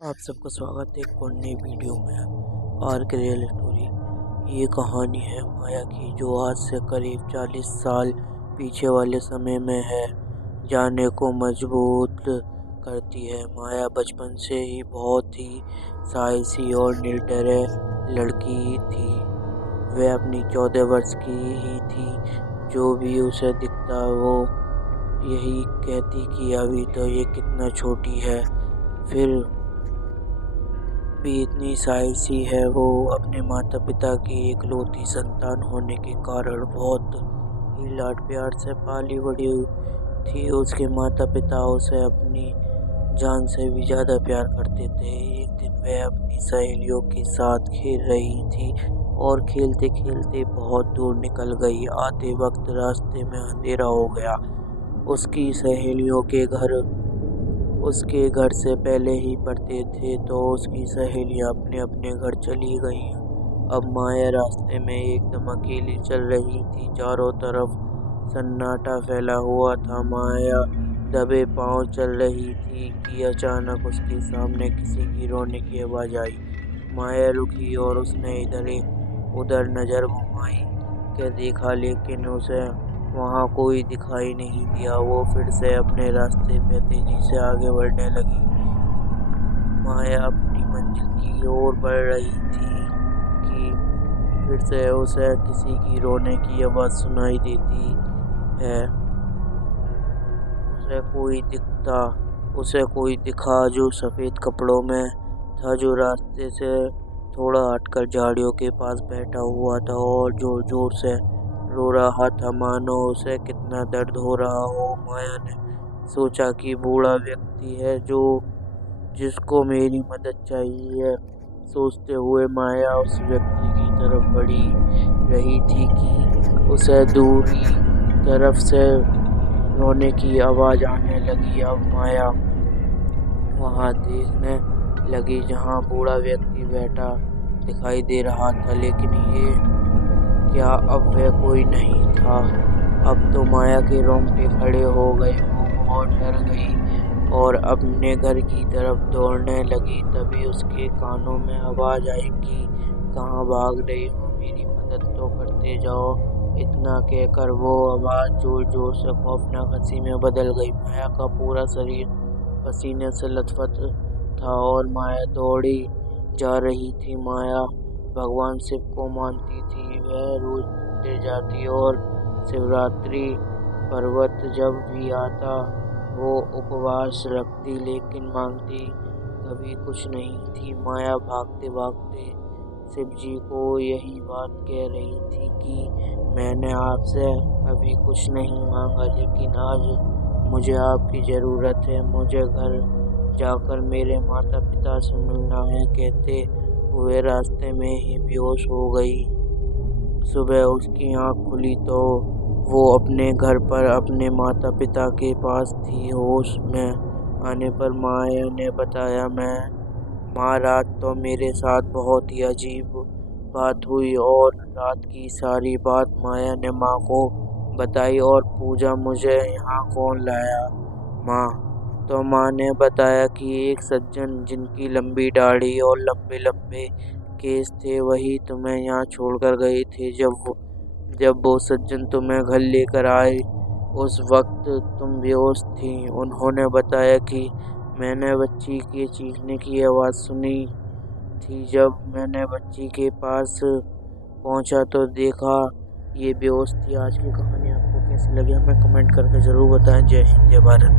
आप सबका स्वागत है एक और नई वीडियो में। आर्क रियल स्टोरी ये कहानी है माया की, जो आज से करीब 40 साल पीछे वाले समय में है जाने को मजबूत करती है। माया बचपन से ही बहुत ही साहसी और निडर लड़की थी। वह अपनी 14 वर्ष की ही थी। जो भी उसे दिखता वो यही कहती कि अभी तो ये कितना छोटी है, फिर भी इतनी साहसी है। वो अपने माता पिता की इकलौती संतान होने के कारण बहुत ही लाड प्यार से पाली बड़ी थी। उसके माता पिता उसे अपनी जान से भी ज़्यादा प्यार करते थे। एक दिन वह अपनी सहेलियों के साथ खेल रही थी और खेलते खेलते बहुत दूर निकल गई। आते वक्त रास्ते में अंधेरा हो गया। उसकी सहेलियों के घर उसके घर से पहले ही पड़ते थे, तो उसकी सहेलियां अपने अपने घर चली गईं। अब माया रास्ते में एकदम अकेली चल रही थी। चारों तरफ सन्नाटा फैला हुआ था। माया दबे पांव चल रही थी कि अचानक उसके सामने किसी की रोने की आवाज आई। माया रुकी और उसने इधर उधर नजर घुमाई के देखा, लेकिन उसे वहाँ कोई दिखाई नहीं दिया। वो फिर से अपने रास्ते पे तेजी से आगे बढ़ने लगी। माया अपनी मंजिल की ओर बढ़ रही थी कि फिर से उसे किसी की रोने की आवाज सुनाई देती है। उसे कोई दिखा जो सफेद कपड़ों में था, जो रास्ते से थोड़ा हटकर झाड़ियों के पास बैठा हुआ था और जोर जोर से रो रहा था, मानो उसे कितना दर्द हो रहा हो। माया ने सोचा कि बूढ़ा व्यक्ति है जो जिसको मेरी मदद चाहिए। सोचते हुए माया उस व्यक्ति की तरफ बढ़ी रही थी कि उसे दूरी तरफ से रोने की आवाज आने लगी। अब माया वहां देखने लगी जहां बूढ़ा व्यक्ति बैठा दिखाई दे रहा था, लेकिन ये क्या अब वह कोई नहीं था। अब तो माया के रोंगटे खड़े हो गए। वो बहुत डर गई और अपने घर की तरफ दौड़ने लगी। तभी उसके कानों में आवाज आई कि कहाँ भाग रही हो, मेरी मदद तो करते जाओ। इतना कहकर वो आवाज जोर जोर से खौफनाक हंसी में बदल गई। माया का पूरा शरीर पसीने से लथपथ था और माया दौड़ी जा रही थी। माया भगवान शिव को मानती थी। वह रोज मंदिर जाती और शिवरात्रि पर्वत जब भी आता वो उपवास रखती, लेकिन मांगती कभी कुछ नहीं थी। माया भागते भागते शिव जी को यही बात कह रही थी कि मैंने आपसे कभी कुछ नहीं मांगा, लेकिन आज मुझे आपकी ज़रूरत है। मुझे घर जाकर मेरे माता पिता से मिलना है। कहते हुए रास्ते में ही बेहोश हो गई। सुबह उसकी आँख खुली तो वो अपने घर पर अपने माता पिता के पास थी। होश में आने पर माया ने बताया, माँ रात तो मेरे साथ बहुत ही अजीब बात हुई। और रात की सारी बात माया ने माँ को बताई और पूछा, मुझे यहाँ कौन लाया माँ? तो माँ ने बताया कि एक सज्जन जिनकी लंबी दाढ़ी और लंबे लंबे केस थे, वही तुम्हें यहाँ छोड़कर गए थे। जब वो सज्जन तुम्हें घर लेकर आए उस वक्त तुम बेहोश थी। उन्होंने बताया कि मैंने बच्ची के चीखने की आवाज़ सुनी थी। जब मैंने बच्ची के पास पहुंचा तो देखा ये बेहोश थी। आज की कहानी आपको कैसी लगी हमें कमेंट करके ज़रूर बताएं। जय हिंद, जय भारत।